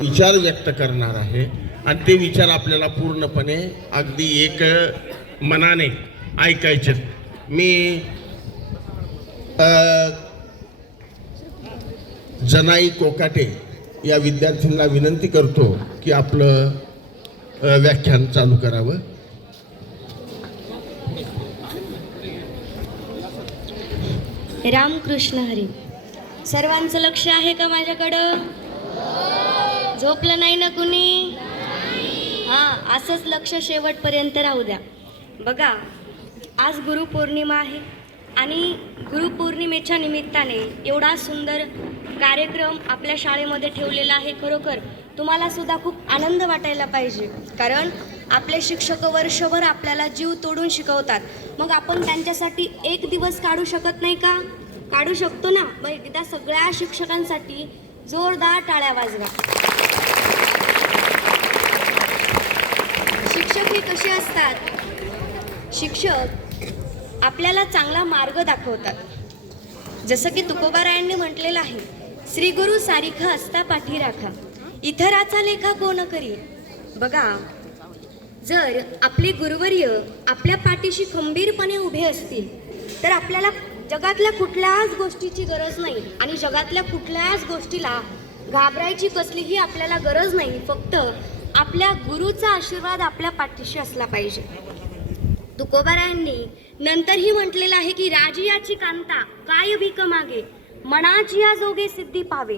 विचार व्यक्त करणार आहे. आणि ते विचार आपल्याला पूर्णपणे अगदी एक मनाने ऐकायचे मी जनाई कोकाटे या विद्यार्थ्यांना विनंती करतो की आपलं व्याख्यान चालू करावं. रामकृष्ण हरी सर्वांचं लक्ष आहे का माझ्याकडं? झोपलं नाही ना कुणी? हां असंच लक्ष शेवटपर्यंत राहू द्या. बघा आज गुरुपौर्णिमा आहे आणि गुरुपौर्णिमेच्या निमित्ताने एवढा सुंदर कार्यक्रम आपल्या शाळेमध्ये ठेवलेला आहे खरोखर. तुम्हाला सुद्धा खूप आनंद वाटायला पाहिजे. कारण आपले शिक्षक वर्षभर आपल्याला जीव तोडून शिकवतात. मग आपण त्यांच्यासाठी एक दिवस काढू शकत नाही का? काढू शकतो ना? मग एकदा सगळ्या शिक्षकांसाठी जोरदार टाळ्या वाजवा. शिक्षक हे कसे असतात? शिक्षक आपल्याला चांगला मार्ग दाखवतात. जसं की तुकोबारायांनी म्हटलेलं आहे श्री गुरु सारिखा असता पाठी राखा. इतराचा लेखा कोण करी बघा जर आपले गुरुवर्य आपल्या पाठीशी खंबीरपणे उभे असतील तर आपल्याला जगातल्या कुठल्याच गोष्टीची गरज नाही आणि जगातल्या कुठल्याच गोष्टीला घाबरायची कसलीही आपल्याला गरज नाही. फक्त आपल्या गुरुचा आशीर्वाद आपल्या पाठीशी असला पाहिजे. तुकोबारायांनी नंतरही म्हटलेलं आहे की राजियाची कांता काय भीक मागे? मनाची या जोगे सिद्धी पावे.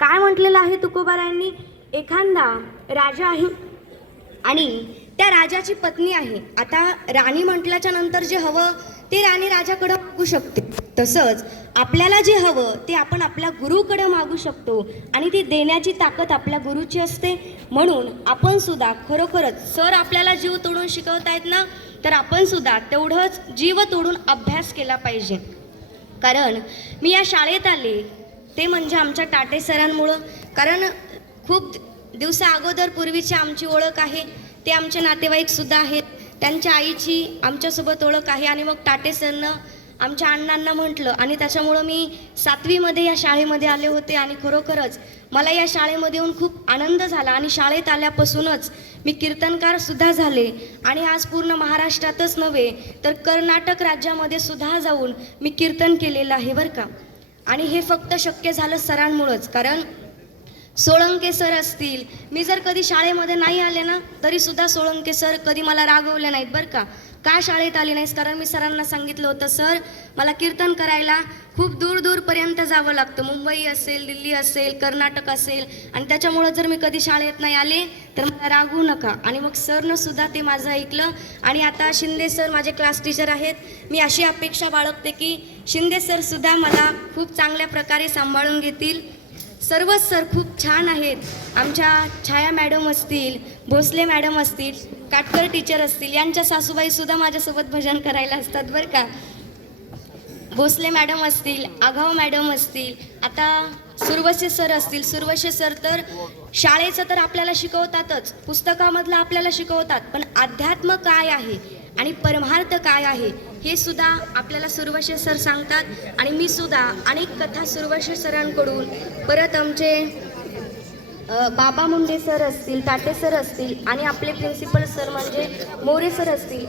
काय म्हटलेलं आहे तुकोबारायांनी? एखादा राजा आहे आणि त्या राजाची पत्नी आहे. आता राणी म्हटल्याच्या नंतर जे हवं ते राणी राजाकडं मागू शकते. तसंच आपल्याला जे हवं ते आपण आपल्या गुरुकडे मागू शकतो आणि ती देण्याची ताकद आपल्या गुरुची असते. म्हणून आपण सुद्धा खरोखरच सर आपल्याला जीव तोडून शिकवतायत ना तर आपण सुद्धा तेवढंच जीव तोडून अभ्यास केला पाहिजे. कारण मी या शाळेत आले ते म्हणजे आमच्या टाटे सरांमुळं. कारण खूप दिवसा अगोदर पूर्वीची आमची ओळख आहे ते आमचे नातेवाईकसुद्धा आहेत. त्यांच्या आईची आमच्यासोबत ओळख आहे आणि मग टाटे सरनं आमच्या अण्णांना म्हटलं आणि त्याच्यामुळं मी सातवीमध्ये या शाळेमध्ये आले होते आणि खरोखरच मला या शाळेमध्ये येऊन खूप आनंद झाला आणि शाळेत आल्यापासूनच मी कीर्तनकार सुद्धा झाले. आणि आज पूर्ण महाराष्ट्रातच नव्हे तर कर्नाटक राज्यामध्ये सुद्धा जाऊन मी कीर्तन केलेलं आहे बरं का. आणि हे फक्त शक्य झालं सरांमुळंच कारण सोळंके सर असतील. मी जर कधी शाळेमध्ये नाही आले ना तरीसुद्धा सोळंके सर कधी मला रागवले नाहीत बरं का. का शाळेत आली नाहीस? कारण मी सरांना सांगितलं होतं सर मला कीर्तन करायला खूप दूर दूरपर्यंत जावं लागतं. मुंबई असेल दिल्ली असेल कर्नाटक असेल. आणि त्याच्यामुळं जर मी कधी शाळेत नाही आले तर मला रागवू नका. आणि मग सरनं सुद्धा ते माझं ऐकलं. आणि आता शिंदे सर माझे क्लास टीचर आहेत. मी अशी अपेक्षा बाळगते की शिंदे सर सुद्धा मला खूप चांगल्या प्रकारे सांभाळून घेतील. सर्वच सर खूप छान आहेत. आमच्या छाया मॅडम असतील भोसले मॅडम असतील काटकर टीचर असतील यांच्या सासूबाईसुद्धा माझ्यासोबत भजन करायला असतात बरं का. भोसले मॅडम असतील आघाव मॅडम असतील आता सुरवसे सर असतील. सुरवसे सर तर शाळेचं तर आपल्याला शिकवतातच पुस्तकामधलं आपल्याला शिकवतात पण अध्यात्म काय आहे आणि परमार्थ काय आहे हे सुद्धा आपल्याला सुरवशे सर सांगतात. आणि मी सुद्धा अनेक कथा सुरवशे सरांकडून परत आमचे बाबा मुंडे सर असतील ताटे सर असतील आणि आपले प्रिन्सिपल सर म्हणजे मोरे सर असतील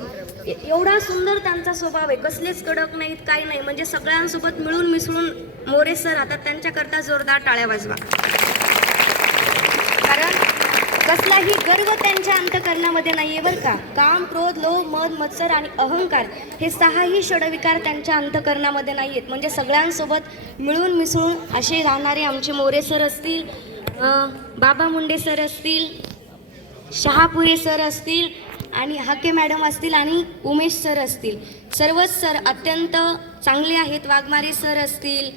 एवढा सुंदर त्यांचा स्वभाव आहे. कसलेच कडक नाहीत काही नाही. म्हणजे सगळ्यांसोबत मिळून मिसळून मोरे सर आता त्यांच्याकरता जोरदार टाळ्या वाजवा. कारण कसलाही गर्व त्यांच्या अंतकरणामध्ये आहे बरं का. काम क्रोध लोभ मद मत्सर आणि अहंकार हे सहाही षडविकार त्यांच्या अंतकरणामध्ये नाही आहेत म्हणजे सगळ्यांसोबत मिळून मिसळून असे राहणारे आमचे मोरे सर असतील बाबा मुंडे सर असतील शहापुरे सर असतील आणि हके मॅडम असतील आणि उमेश सर असतील. सर्वच सर अत्यंत चांगले आहेत. वाघमारे सर असतील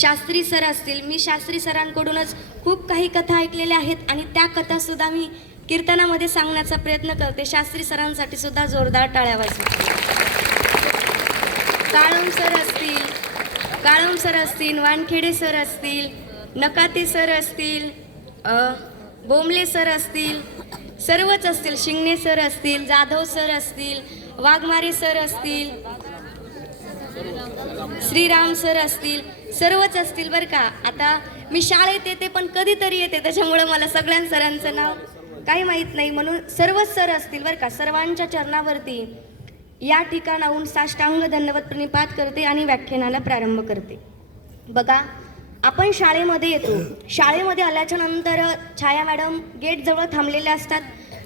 शास्त्री सर असतील. मी शास्त्री सरांकडूनच खूप काही कथा ऐकलेल्या आहेत आणि त्या कथासुद्धा मी कीर्तनामध्ये सांगण्याचा प्रयत्न करते. शास्त्री सरांसाठी सुद्धा जोरदार टाळ्या काळम सर असतील काळम सर असतील वानखेडे सर असतील नकाते सर असतील बोमले सर असतील सर्वच असतील शिंगणे सर असतील जाधव सर असतील वाघमारे सर असतील श्रीराम सर असतील सर्वच असतील बरं का. आता मी शाळेत येते पण कधीतरी येते त्याच्यामुळं मला सगळ्या सरांचं नाव काही माहीत नाही. म्हणून सर्वच सर असतील बरं का सर्वांच्या चरणावरती या ठिकाणाहून साष्टांग धन्यवाद प्रणिपात करते आणि व्याख्यानाला प्रारंभ करते. बघा आपण शाळेमध्ये येतो. शाळेमध्ये आल्याच्यानंतर छाया मॅडम गेटजवळ थांबलेल्या असतात.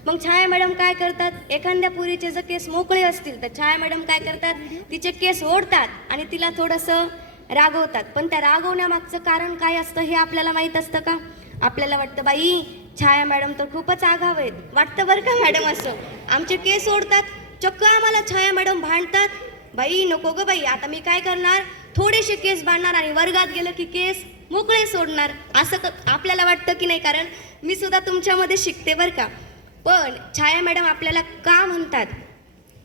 मग छाया मॅडम काय करतात? एखाद्या पुरीचे जर केस मोकळे असतील तर छाया मॅडम काय करतात? तिचे केस ओढतात आणि तिला थोडंसं रागवतात. पण त्या रागवण्यामागचं कारण काय असतं हे आपल्याला माहीत असतं का? आपल्याला वाटतं बाई छाया मॅडम तर खूपच आगाव आहेत. वाटतं बरं का मॅडम असं? आमचे केस ओढतात. चक्क आम्हाला छाया मॅडम भांडतात. बाई नको ग बाई. आता मी काय करणार? थोडेसे केस बांधणार आणि वर्गात गेलं की केस मोकळे सोडणार असं क- आपल्याला वाटतं की नाही? कारण मी सुद्धा तुमच्यामध्ये शिकते बरं का. पण छाया मॅडम आपल्याला का म्हणतात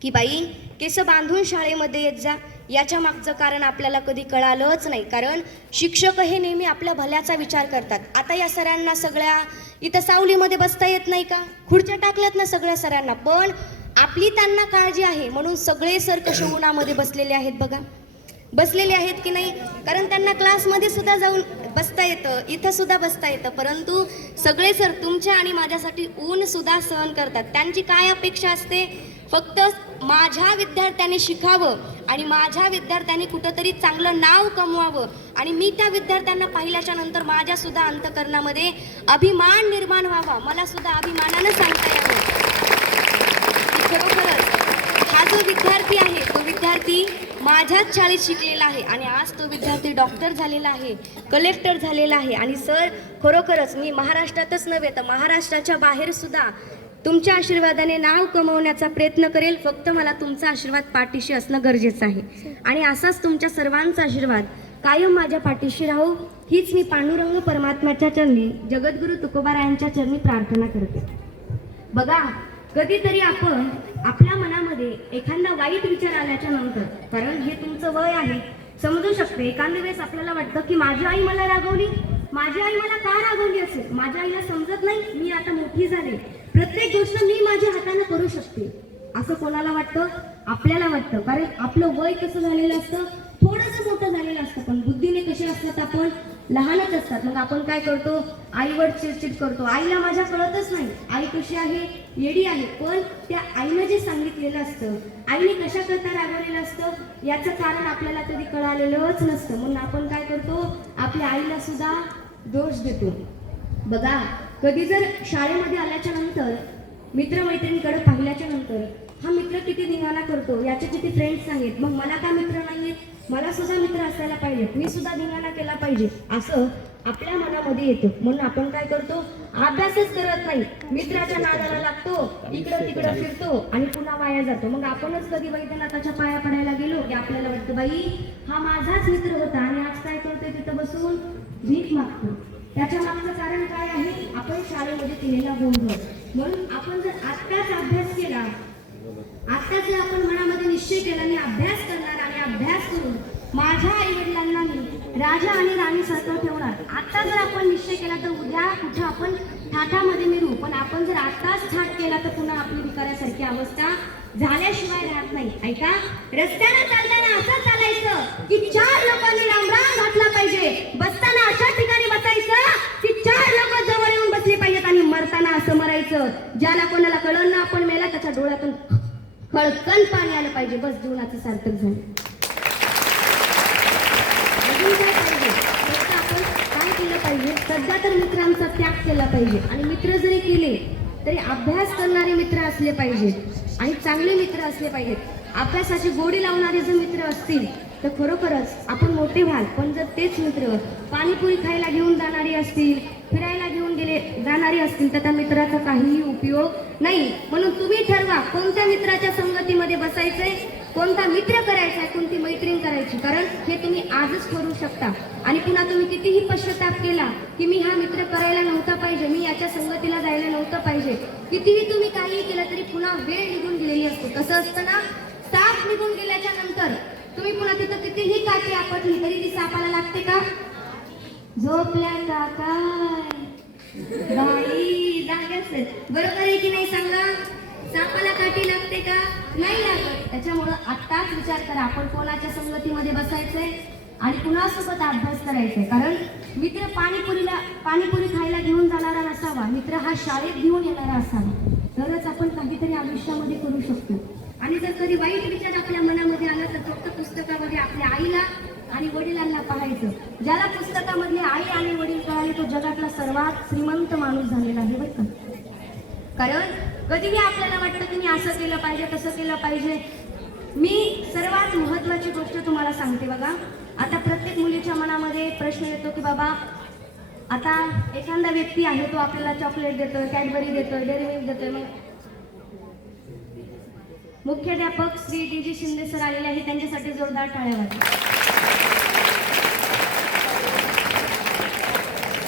की बाई केस बांधून शाळेमध्ये येत जा. याच्या मागचं कारण आपल्याला कधी कळालंच नाही. कारण शिक्षक हे नेहमी आपल्या भल्याचा विचार करतात. आता या सरांना सगळ्या इथं सावलीमध्ये बसता येत नाही का? खुर्च्या टाकल्यात ना सगळ्या सरांना. पण आपली त्यांना काळजी आहे. म्हणून सगळे सर कसे उन्हामध्ये बसलेले आहेत बघा. बसलेले आहेत की नाही? कारण त्यांना क्लासमध्ये सुद्धा जाऊन बसता येतं इथं सुद्धा बसता येतं. परंतु सगळे सर तुमच्या आणि माझ्यासाठी ऊन सुद्धा सहन करतात. त्यांची काय अपेक्षा असते? फक्त माझ्या विद्यार्थ्यांनी शिकावं आणि माझ्या विद्यार्थ्यांनी कुठंतरी चांगलं नाव कमवावं. आणि मी त्या विद्यार्थ्यांना पाहिल्याच्या नंतर माझ्यासुद्धा अंतकरणामध्ये अभिमान निर्माण व्हावा. मला सुद्धा अभिमानानं सांगता यावं. खरोखरच हा जो विद्यार्थी आहे तो विद्यार्थी माझ्याच शाळेत शिकलेला आहे आणि आज तो विद्यार्थी डॉक्टर झालेला आहे कलेक्टर झालेला आहे. आणि सर खरोखरच मी महाराष्ट्रातच नव्हे तर महाराष्ट्राच्या बाहेर सुद्धा तुमच्या आशीर्वादाने नाव कमवण्याचा प्रयत्न करेल. फक्त मला तुमचा आशीर्वाद पाठीशी असणं गरजेचं आहे. आणि असाच तुमच्या सर्वांचा आशीर्वाद कायम माझ्या पाठीशी राहो. हीच मी पांडुरंग परमात्म्याच्या चरणी जगद्गुरु तुकोबारायांच्या चरणी प्रार्थना करते. बघा कधीतरी आपण आपल्या मनामध्ये एखादा वाईट विचार आल्याच्यानंतर कारण हे तुमचं वय आहे समजू शकते. एखाद्या वेळेस आपल्याला वाटतं की माझी आई मला रागवली. माझी आई मला का रागवली असेल? माझ्या आईला समजत नाही मी आता मोठी झाले. प्रत्येक गोष्ट मी माझ्या हाताने करू शकते. असं कोणाला वाटतं? आपल्याला वाटतं. कारण आपलं वय कसं झालेलं असतं? थोडंसं मोठं झालेलं असतं पण बुद्धीने कसे असतात आपण? लहानच असतात. मग आपण काय करतो? आईवर चिडचिड करतो. आईला माझ्या कळतच नाही. आई कशी आहे? येडी आहे. पण त्या आईनं जे सांगितलेलं असतं आईने कशा करता रागवलेलं असतं याचं कारण आपल्याला कधी कळालेलंच नसतं. म्हणून आपण काय करतो? आपल्या आईला सुद्धा दोष देतो. बघा कधी जर शाळेमध्ये आल्याच्यानंतर मित्रमैत्रिणीकडे पाहिल्याच्या नंतर हा मित्र किती निघाला करतो? याचे किती फ्रेंड्स आहेत? मग मला का मित्र नाहीयेत मला सुद्धा मित्र असायला पाहिजे. मी सुद्धा धिंगाणा केला पाहिजे. असं आपल्या मनामध्ये येतं. म्हणून आपण काय करतो? अभ्यासच करत नाही. मित्राच्या नादाला लागतो. इकडं तिकडं फिरतो आणि पुन्हा वाया जातो. मग आपणच कधी वैद्यनाथाच्या पाया पडायला गेलो की आपल्याला वाटतं बाई हा माझाच मित्र होता आणि आज काय करतोय तिथं बसून? भीक मागतो. त्याच्या मागचं कारण काय आहे? आपण शाळेमध्ये केलेला गोंधळ. म्हणून आपण जर आत्ताच अभ्यास केला आत्ताच जर आपण मनामध्ये निश्चय केला मी अभ्यास करणार आणि अभ्यास करून माझ्या आई वडिलांना मी राजा आणि राणी सरकार ठेवणार. आता जर आपण निश्चय केला तर उद्या कुठं आपण थाटामध्ये मिळू पण आपण जर आत्ताच थाट केला तर पुन्हा आपली विकारासारखी अवस्था झाल्याशिवाय राहत नाही. ऐका? रस्त्यानं चालताना असं चालायचं की चार लोकांनी रामराम घातला पाहिजे. बसताना अशा ठिकाणी बसायचं की चार लोक जवळ येऊन बसले पाहिजेत आणि मरताना असं मरायचं. ज्याला कोणाला कळलं ना आपण मेला त्याच्या डोळ्यातून खळकन पाणी आलं पाहिजे. बस जीवनाचं सार्थक झालं. आपण काय केलं पाहिजे? सध्या तर मित्रांचा त्याग केला पाहिजे. आणि मित्र जरी केले तरी अभ्यास करणारे मित्र असले पाहिजेत. आणि चांगले मित्र असले पाहिजेत. अभ्यासाची गोडी लावणारे जर मित्र असतील तर खरोखरच आपण मोठे व्हाल. पण जर तेच मित्र पाणीपुरी खायला घेऊन जाणारी असतील फिरायला घेऊन गेले जाणारे असतील तर त्या मित्राचा काहीही उपयोग नाही. म्हणून तुम्ही ठरवा कोणत्या मित्राच्या संगतीमध्ये बसायचंय कोणता मित्र करायचा आहे कोणती मैत्रीण करायची. कारण हे तुम्ही आजच करू शकता. आणि पुन्हा तुम्ही कितीही पश्चाताप केला की मी हा मित्र करायला नव्हता पाहिजे मी याच्या संगतीला जायला नव्हतं पाहिजे. कितीही तुम्ही काहीही केलं तरी पुन्हा वेळ निघून गेलेली असते. कसं असतं ना साप निघून गेल्याच्यानंतर तुम्ही पुन्हा तिथं कितीही काठी आपटली तरी ती सापाला लागते का? झोपल्या काका बाई जागे असेल. बरोबर आहे की नाही सांगा? सापाला काठी लागते का? नाही लागत. त्याच्यामुळं आत्ताच विचार करा. आपण कोणाच्या संगतीमध्ये बसायचंय आणि कुणासोबत अभ्यास करायचंय? कारण मित्र पाणीपुरीला पाणीपुरी खायला घेऊन जाणारा नसावा. मित्र हा शाळेत घेऊन येणारा असावा. तरच आपण काहीतरी आयुष्यामध्ये करू शकतो. आणि जर कधी वाईट विचार आपल्या मनामध्ये आला तर फक्त पुस्तकामध्ये आपल्या आईला आणि वडिलांना पाहायचं. ज्याला पुस्तकामधले आई आणि वडील कळाले तो जगातला सर्वात श्रीमंत माणूस झालेला आहे बरं का? कारण कधीही आपल्याला वाटतं की मी असं केलं पाहिजे तसं केलं पाहिजे. मी सर्वात महत्वाची गोष्ट तुम्हाला सांगते बघा. आता प्रत्येक मुलीच्या मनामध्ये प्रश्न येतो की बाबा आता एखादा व्यक्ती आहे तो आपल्याला चॉकलेट देतोय कॅडबरी देतोय डेअरी मिल्क देतोय मग मुख्याध्यापक Shri D G Shinde sir आलेले आहे त्यांच्यासाठी जोरदार टाळ्या वाटतात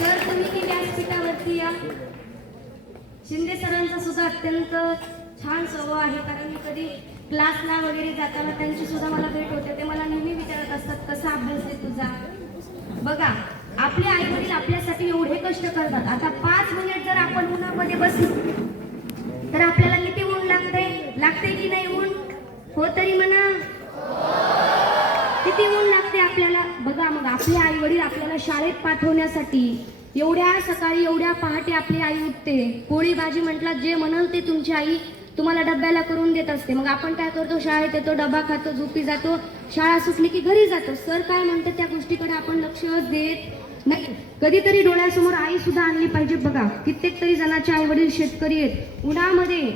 सर तुम्ही की व्यासपीठावरती या. शिंदे सरांचा सुद्धा अत्यंत छान स्वभाव आहे. कारण मी कधी क्लासला वगैरे जाताना त्यांची सुद्धा मला भेट होते. ते मला नेहमी विचारत असतात कसा अभ्यास आहे तुझा? बघा आपले आई वडील आपल्यासाठी एवढे कष्ट करतात. आता पाच मिनिट जर आपण उन्हामध्ये बसलो तर आपल्याला किती ऊन लागते लागते की नाही ऊन? हो तरी म्हणा. किती ऊन लागते आपले आई वडील आपल्याला शाळेत पाठवण्यासाठी एवढ्या सकाळी एवढ्या पहाटे आपली आई उठते. पोळी भाजी म्हटलं जे म्हणाल ते तुमची आई तुम्हाला डब्याला करून देत असते. मग आपण काय करतो? शाळेत येतो डबा खातो झोपी जातो. शाळा सुटली की घरी जातो. सर काय म्हणतात त्या गोष्टीकडे आपण लक्षच देत नाही. कधीतरी डोळ्यासमोर आई सुद्धा आणली पाहिजे बघा. कित्येक तरी जणांचे आई वडील शेतकरी आहेत. उन्हामध्ये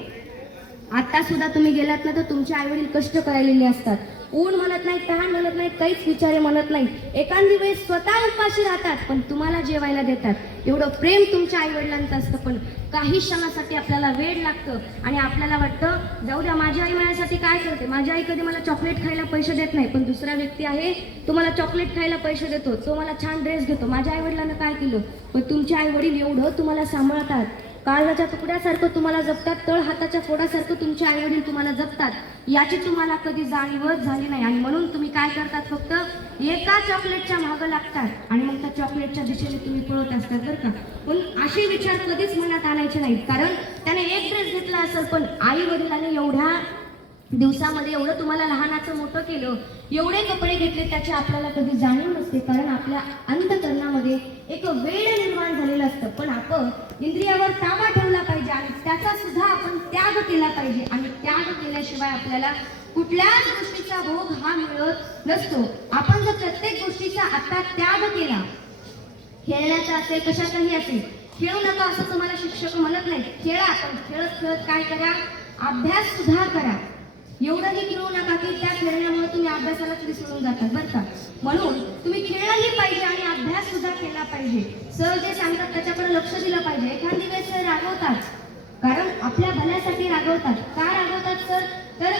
आता सुद्धा तुम्ही गेलात ना तर तुमचे आई वडील कष्ट करायलेले असतात. ऊन म्हणत नाही तहान म्हणत नाही काहीच विचारे म्हणत नाही. एखादी वेळेस स्वतः उपाशी राहतात पण तुम्हाला जेवायला देतात. एवढं प्रेम तुमच्या आई वडिलांचं असतं पण काही क्षणासाठी आपल्याला वेळ लागतं आणि आपल्याला वाटतं जाऊ द्या माझी आई माझ्यासाठी काय करते? माझी आई कधी मला चॉकलेट खायला पैसे देत नाही पण दुसरा व्यक्ती आहे तो मला चॉकलेट खायला पैसे देतो तो मला छान ड्रेस घेतो. माझ्या आई वडिलांना काय केलं? पण तुमचे आई वडील एवढं तुम्हाला सांभाळतात. काळजाच्या तुकड्यासारखं तुम्हाला जपतात तळ हाताच्या फोडासारखं तुमचे आई वडील तुम्हाला जपतात याची तुम्हाला कधी जाणीवच झाली नाही. आणि म्हणून तुम्ही काय करतात फक्त एका चॉकलेटच्या मागं लागतात आणि मग त्या चॉकलेटच्या दिशेने तुम्ही पळत असतात बरं का. पण असे विचार कधीच मनात आणायचे नाहीत. कारण त्याने एक ड्रेस घेतला असेल पण आई वडिलांनी एवढ्या दिवसामध्ये एवढं तुम्हाला लहानाचं मोठं केलं एवढे कपडे घेतले त्याची आपल्याला कधी जाणीव नसते. कारण आपल्या अंतकरणामध्ये एक वेळ निर्माण झालेलं असतं. पण आपण इंद्रियावर ताबा ठेवला पाहिजे आणि त्याचा सुद्धा आपण त्याग केला पाहिजे. आणि त्याग केल्याशिवाय आपल्याला कुठल्याच गोष्टीचा भोग हा मिळत नसतो. आपण जर प्रत्येक गोष्टीचा आता त्याग केला खेळण्याचा असेल कशाचाही असेल खेळू नका असं तुम्हाला शिक्षक म्हणत नाही. खेळा पण खेळत खेळत काय करा? अभ्यास सुद्धा करा. एवढंही खेळू नका की त्या खेळण्यामुळे तुम्ही अभ्यासालाच विसरून जातात बरं का? म्हणून तुम्ही खेळलंही पाहिजे आणि अभ्यास सुद्धा केला पाहिजे. सर जे सांगतात त्याच्याकडे लक्ष दिलं पाहिजे. एखादी वेळेस सर रागवतात. कारण आपल्या भल्यासाठी रागवतात. का रागवतात सर? तर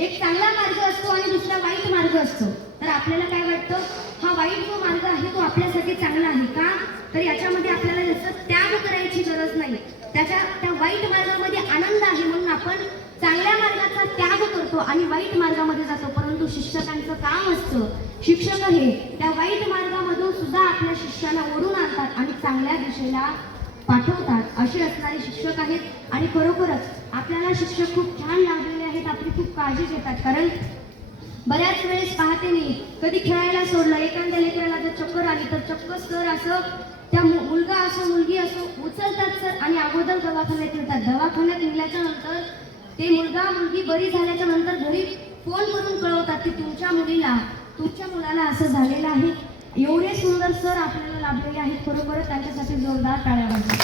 एक चांगला मार्ग असतो आणि दुसरा वाईट मार्ग असतो. तर आपल्याला काय वाटतं? हा वाईट जो मार्ग आहे तो आपल्यासाठी चांगला आहे का? तर याच्यामध्ये आपल्याला त्याग करायची गरज नाही. त्याच्या त्या वाईट मार्गामध्ये आनंद आहे म्हणून आपण चांगल्या मार्गाचा त्याग करतो आणि वाईट मार्गामध्ये जातो. परंतु शिक्षकांचं काम असतं. शिक्षक हे त्या वाईट मार्गामधून सुद्धा आपल्या शिष्याला ओढून आणतात आणि चांगल्या दिशेला पाठवतात. असे असणारे शिक्षक आहेत. आणि खरोखरच आपल्याला शिक्षक खूप छान लागलेले आहेत. आपली खूप काळजी घेतात. कारण बऱ्याच वेळेस पाहते मी कधी खेळायला सोडलं एखाद्या लेकराला जर चक्कर आली तर चक्क सर असं त्या मु- मुलगा असो मुलगी असो उचलतात सर आणि अगोदर दवाखान्यात नेतात. दवाखान्यात नेल्याच्या नंतर ते मुलगा मुलगी बरी झाल्याच्यानंतर घरी फोन करून कळवतात की तुमच्या मुलीला तुमच्या मुलाला असं झालेलं आहे. एवढे सुंदर सर आपल्याला लाभलेले आहेत. खरोखरच त्यांच्यासाठी जोरदार टाळ्या वाजवा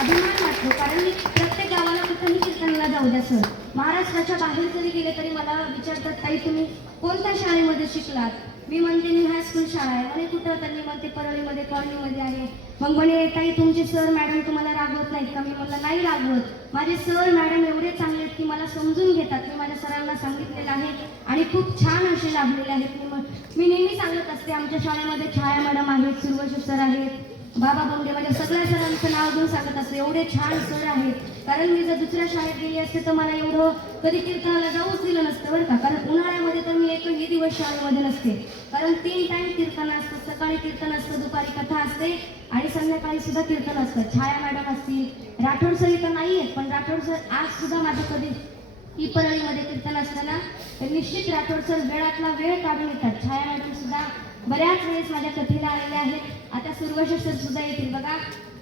अभिमान वाटतो कारण मी प्रत्येक गावाला कुठंही कीर्तनाला जाऊ द्या सर. महाराष्ट्राच्या बाहेर जरी गेले तरी मला विचारतात ताई तुम्ही कोणत्या शाळेमध्ये शिकलात? मी म्हणते मी हायस्कूल शाळा आहे. म्हणे कुठं तर मी म्हणते परळीमध्ये कॉलनीमध्ये आहे. मग म्हणे ताई तुमचे सर मॅडम तुम्हाला रागवत नाहीत का? मी म्हणलं नाही रागवत. माझे सर मॅडम एवढे चांगले आहेत की मला समजून घेतात. मी माझ्या सरांना सांगितलेलं आहे आणि खूप छान असे लाभलेले आहेत. मी मी नेहमी सांगत असते आमच्या शाळेमध्ये छाया मॅडम आहेत सुरवशी सर आहेत. बाबा बंगे माझ्या सगळ्या सणांचं नाव घेऊन सांगत असते. एवढे छान सर आहेत. कारण मी जर दुसऱ्या शाळेत गेली असते तर मला एवढं कधी कीर्तनाला जाऊच दिलं नसतं बरं का. कारण उन्हाळ्यामध्ये तर मी एकही दिवस शाळेमध्ये नसते. कारण तीन टाइम कीर्तन असतं. सकाळी कीर्तन असतं दुपारी कथा असते आणि संध्याकाळी सुद्धा कीर्तन असतं. छाया मॅडम असतील. राठोड सर इथं नाही आहेत पण राठोड सर आज सुद्धा माझं कधी ही परळीमध्ये कीर्तन असताना तर निश्चित राठोड सर वेळातला वेळ काढून येतात. छाया मॅडम सुद्धा बऱ्याच वेळेस माझ्या कथेला आलेल्या आहेत. आता सुरवश सुद्धा येतील. बघा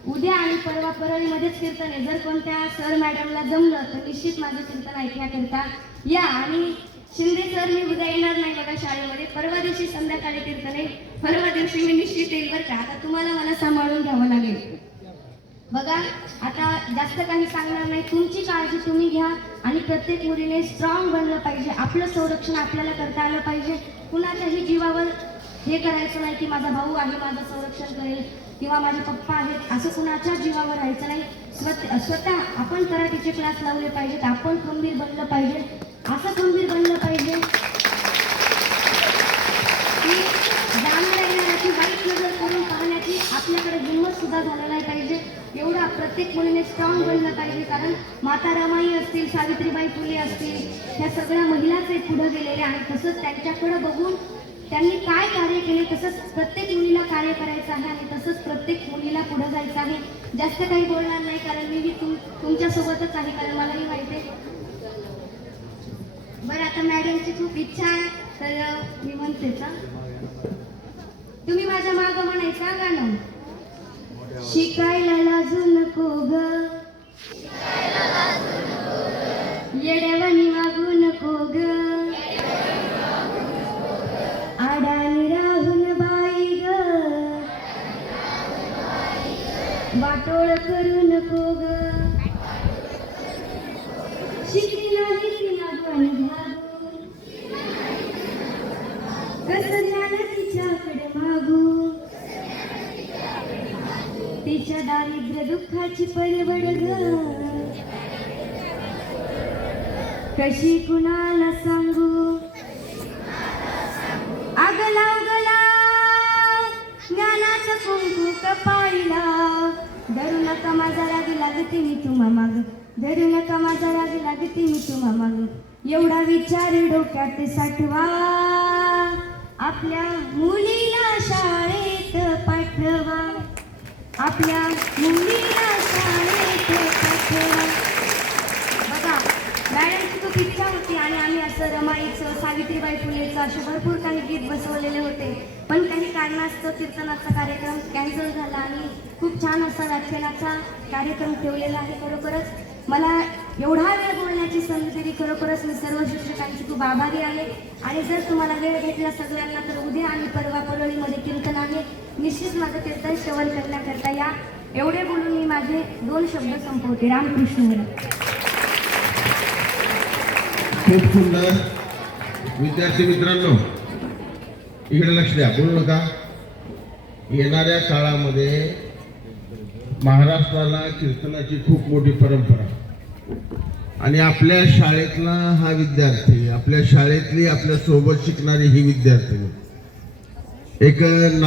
उद्या आणि परवा परळीमध्येच कीर्तन आहे. जर कोणत्या सर मॅडमला जमलं तर निश्चित माझं कीर्तन ऐकण्याकरता या. आणि शिंदे सर मी उद्या येणार नाही बघा शाळेमध्ये. परवा दिवशी संध्याकाळी कीर्तन आहे. परवा दिवशी मी निश्चित येईल बरं का. आता तुम्हाला मला सांभाळून घ्यावं लागेल. बघा आता जास्त काही सांगणार नाही. तुमची काळजी तुम्ही घ्या. आणि प्रत्येक मुलीने स्ट्रॉंग बनलं पाहिजे. आपलं संरक्षण आपल्याला करता आलं पाहिजे. कुणाच्याही जीवावर हे करायचं नाही की माझा भाऊ आहे माझं संरक्षण करेल किंवा माझे पप्पा आहेत असं कुणाच्या जीवावर राहायचं नाही. स्वतः स्वतः आपण कराटेचे क्लास लावले पाहिजेत आपण खंबीर बनलं पाहिजे. असं खंबीर बनलं पाहिजे की जाणाऱ्या येणाऱ्याची वाईट नजर करून पाहण्याची आपल्याकडे हिंमत सुद्धा झालं नाही पाहिजे. एवढा प्रत्येक मुलीने स्ट्रॉंग बनलं पाहिजे कारण माता रमाई असतील सावित्रीबाई फुले असतील ह्या सगळ्या महिलाच आहेत पुढे गेलेल्या आणि तसंच त्यांच्याकडे बघून त्यांनी काय कार्य केले तसंच प्रत्येक मुलीला कार्य करायचं आहे आणि तसंच प्रत्येक मुलीला पुढे जायचं आहे. जास्त काही बोलणार नाही कारण मी तुम तुमच्यासोबतच आहे कारण मलाही माहिती आहे. बरं आता मॅडमची खूप इच्छा आहे तर मी म्हणते तुम्ही माझ्या माग म्हणायचा गाणं शिकायला लाजू नको ग. येड्यावानी बाटोळ करू नको ग. शिकली नाही तिला नागवानी भागू कसं ज्ञान तिच्याकडे मागू तिच्या दारिद्र्य दुःखाची परवड ग. कशी कुणाला सांगू? अग लाव गला ज्ञानाचं कुंकू धरू नका माझा राग लागते मी तुम्हा माग. धरू नका माझा राग लागते मी तुम्हा माग. एवढा विचार डोक्यात साठवा. आपल्या मुलीला शाळेत पाठवा. आपल्या मुलीला शाळेत पाठवा. खूप इच्छा होती आणि आम्ही असं रमाईचं सावित्रीबाई फुलेचं असे भरपूर काही गीत बसवलेले होते. पण काही कारणास्तव कीर्तनाचा कार्यक्रम कॅन्सल झाला आणि खूप छान असा व्याख्यानाचा कार्यक्रम ठेवलेला आहे खरोखरच. मला एवढा वेळ बोलण्याची संधी दिली खरोखरच मी सर्व शिक्षकांची खूप आभारी आहे. आणि जर तुम्हाला वेळ भेटला सगळ्यांना तर उद्या आणि परवा परळीमध्ये कीर्तन आहे निश्चित माझं कीर्तन श्रवण करण्याकरता या. एवढे बोलून मी माझे दोन शब्द संपवते. रामकृष्ण खूप सुंदर. विद्यार्थी मित्रांनो इकडे लक्ष द्या. बोलू नका. येणाऱ्या काळामध्ये महाराष्ट्राला कीर्तनाची खूप मोठी परंपरा. आणि आपल्या शाळेतला हा विद्यार्थी आपल्या शाळेतली आपल्यासोबत शिकणारी ही विद्यार्थी. एक नाम